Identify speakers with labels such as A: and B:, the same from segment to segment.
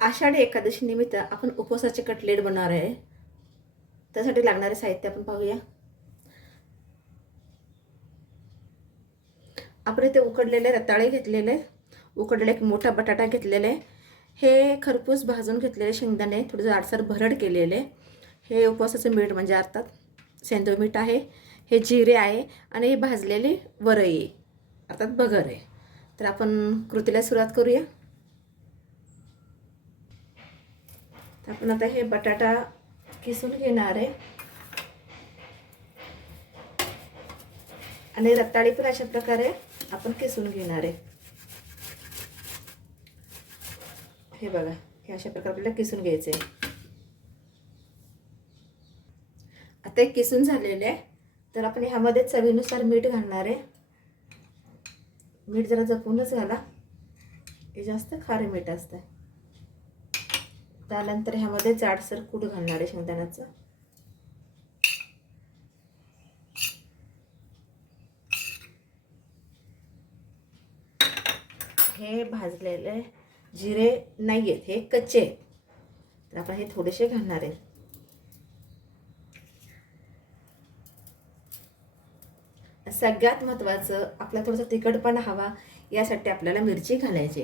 A: आषाढी एकादशी निमित्त आपण उपवासाचे कटलेट बनवणार आहे. त्यासाठी लागणारे साहित्य आपण पाहूया. आपण इथे उकडलेले रताळे घेतलेले उकडलेले एक मोठा बटाटा घेतलेले हे खरपूस भाजून घेतलेले शेंगदाणे थोडंसं आडसर भरड केलेले. हे उपवासाचं मीठ म्हणजे अर्थात सेंदो मीठ आहे हे जिरे आहे आणि हे भाजलेली वरई अर्थात बगर आहे. तर आपण कृतीला सुरुवात करूया. तर आपण आता हे बटाटा किसून घेणार आहे. आणि रताळी पण अशा प्रकारे आपण किसून घेणार आहे. हे बघा हे अशा प्रकारे आपल्याला किसून घ्यायचं आहे. आता एक किसून झालेले आहे. तर आपण ह्यामध्ये चवीनुसार मीठ घालणार आहे. मीठ जरा जपूनच घाला. हे जास्त खारे मीठ असतं. त्यानंतर ह्यामध्ये जाडसर कूट घालणार आहे शेंगदाण्याचं. हे भाजलेले जिरे नाही आहेत हे कच्चे आहेत. तर आपण हे थोडेसे घालणार आहे. सगळ्यात महत्त्वाचं आपला थोडासा तिखटपणा हवा यासाठी आपल्याला मिरची घालायची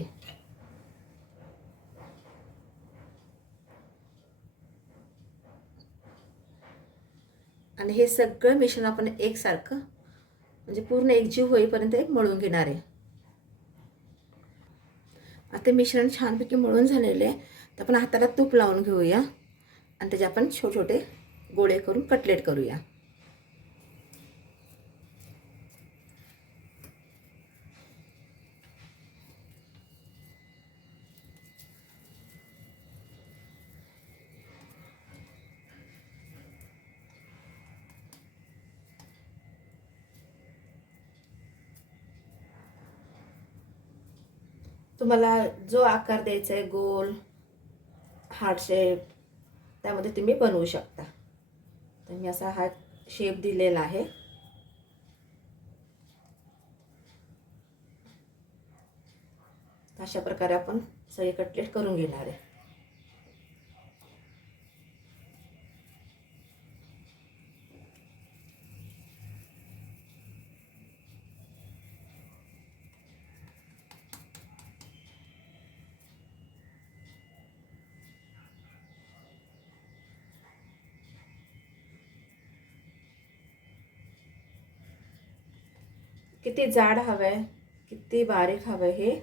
A: आणि हे सगळं मिश्रण आपण एकसारखं म्हणजे पूर्ण एकजीव होईपर्यंत एक मळून घेणार आहे. आता मिश्रण छानपैकी मळून झालेले आहे. तर आपण हाताला तूप लावून घेऊया. आणि त्याचे आपण छोटे छोटे गोळे करून कटलेट करूया. तुम्हाला जो आकार द्यायचा आहे गोल हार्ट शेप त्यामध्ये तुम्ही बनवू शकता. तर मी असा हा शेप दिलेला आहे. अशा प्रकारे आपण सगळे कटलेट करून घेणार आहे. किती जाड हवं आहे किती बारीक हवं आहे हे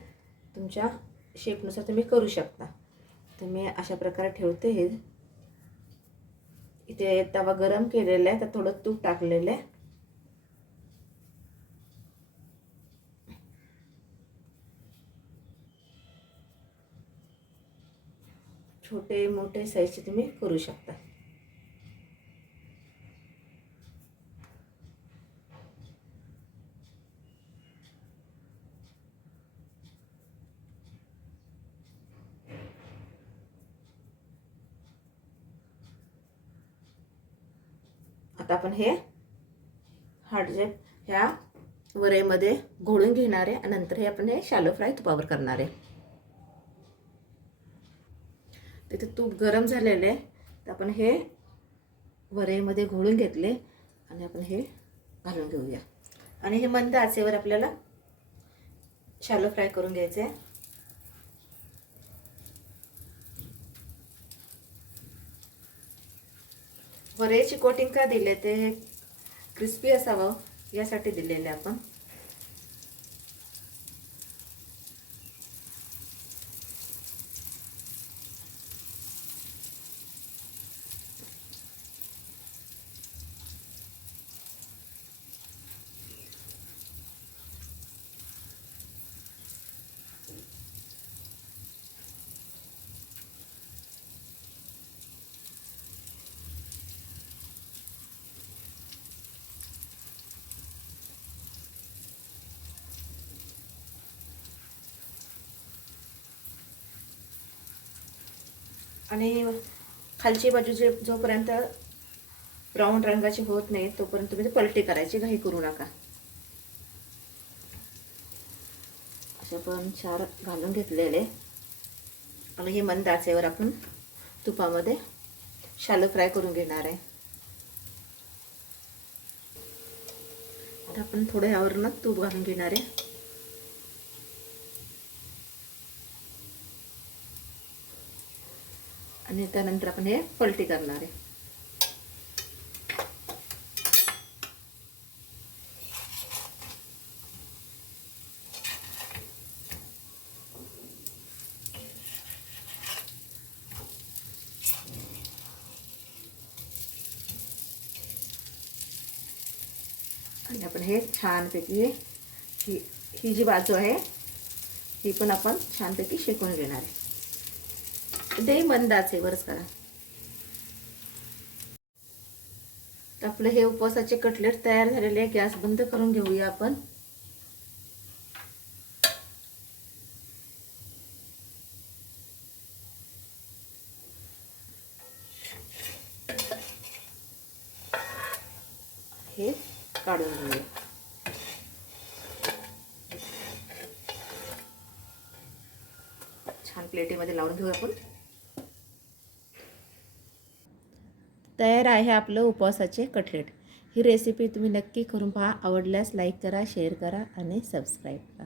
A: तुमच्या शेपनुसार तुम्ही करू शकता. तर मी अशा प्रकारे ठेवते हे. इथे तवा गरम केलेला आहे तर थोडं तूप टाकलेलं आहे. छोटे मोठे साईजचे तुम्ही करू शकता. आता आपण हे हार्डजेप ह्या वरईमध्ये घोळून घेणार आहे आणि नंतर हे आपण हे शालो फ्राय तुपावर करणार आहे. तिथे तूप गरम झालेलं आहे. तर आपण हे वरईमध्ये घोळून घेतले आणि आपण हे घालून घेऊया. आणि हे मंद आचेवर आपल्याला शालो फ्राय करून घ्यायचे आहे वरेची कोटिंग का दिले ते हे क्रिस्पी असावं यासाठी दिलेले आपण. आणि खालची बाजू जे जोपर्यंत ब्राऊन रंगाची होत नाही तोपर्यंत तुम्ही ते पलटी करायची घाई करू नका. असे पण चार घालून घेतलेले. आणि हे मंद आचेवर आपण तुपामध्ये शालो फ्राय करून घेणार आहे. आता आपण थोडं यावरनं तूप घालून घेणार आहे. आणि त्यानंतर आपण हे पलटी करणार आहे. आणि आपण हे छानपैकी ही ही जी बाजू आहे ही पण आपण छानपैकी शेकून घेणार आहे. ते मंद आहे बरंच करा. तर आपलं हे उपवासाचे कटलेट तयार झालेले आहे. गॅस बंद करून घेऊया आपण. हे काढून घेऊया. छान प्लेटीमध्ये लावून घेऊ आपण. तयार आहे आपलं उपवासाचे कटलेट. ही रेसिपी तुम्ही नक्की करून पहा. आवडल्यास लाईक करा शेअर करा आणि सबस्क्राईब करा.